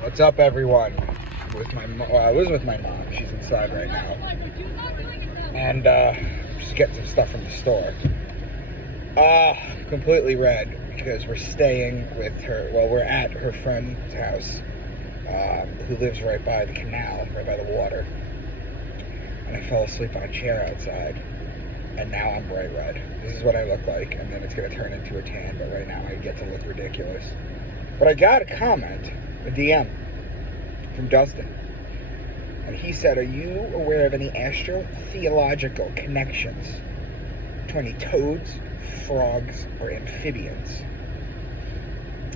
What's up, everyone? I was with my mom. She's inside right now, and just getting some stuff from the store. Completely red because we're staying with her. Well, we're at her friend's house, who lives right by the canal, right by the water. And I fell asleep on a chair outside, and now I'm bright red. This is what I look like, and then it's gonna turn into a tan. But right now, I get to look ridiculous. But I got a comment, a DM, from Dustin. And he said, are you aware of any astrotheological connections to any toads, frogs, or amphibians?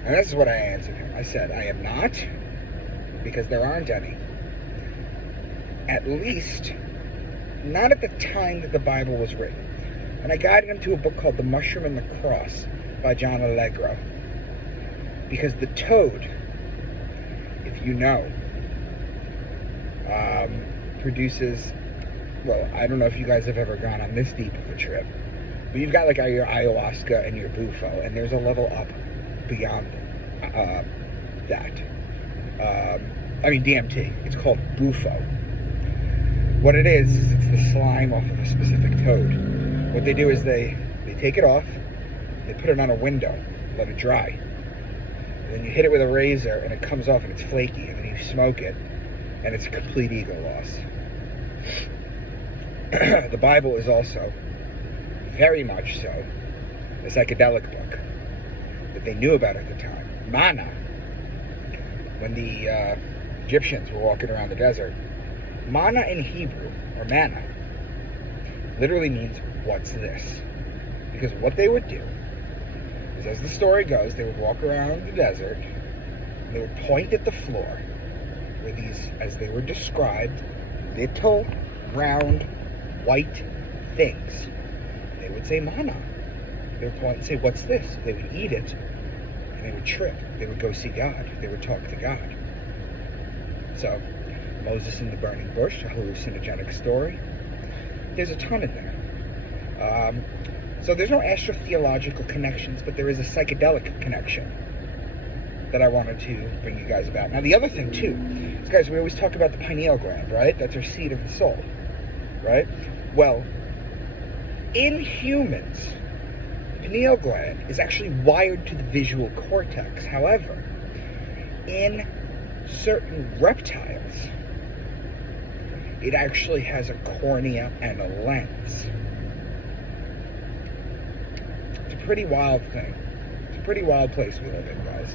And this is what I answered him. I said, I am not, because there aren't any. At least, not at the time that the Bible was written. And I guided him to a book called The Mushroom and the Cross by John Allegro. Because the toad, if you know, produces, well, I don't know if you guys have ever gone on this deep of a trip, but you've got like your ayahuasca and your bufo, and there's a level up beyond that. DMT. It's called bufo. What it is it's the slime off of a specific toad. What they do is they take it off, they put it on a window, let it dry. And then you hit it with a razor and it comes off and it's flaky, and then you smoke it and it's a complete ego loss. The Bible is also very much so a psychedelic book that they knew about at the time. Manna, when the Egyptians were walking around the desert, manna in Hebrew, or manna, literally means what's this? Because what they would do, as the story goes, they would walk around the desert, and they would point at the floor where these, as they were described, little round white things. They would say manna. They would point and say, what's this? They would eat it, and they would trip. They would go see God. They would talk to God. So, Moses in the burning bush, a hallucinogenic story. There's a ton in there. So there's no astrotheological connections, but there is a psychedelic connection that I wanted to bring you guys about. Now, the other thing, too, is, guys, we always talk about the pineal gland, right? That's our seat of the soul, right? Well, in humans, the pineal gland is actually wired to the visual cortex. However, in certain reptiles, it actually has a cornea and a lens. It's a pretty wild thing. It's a pretty wild place we live in, guys.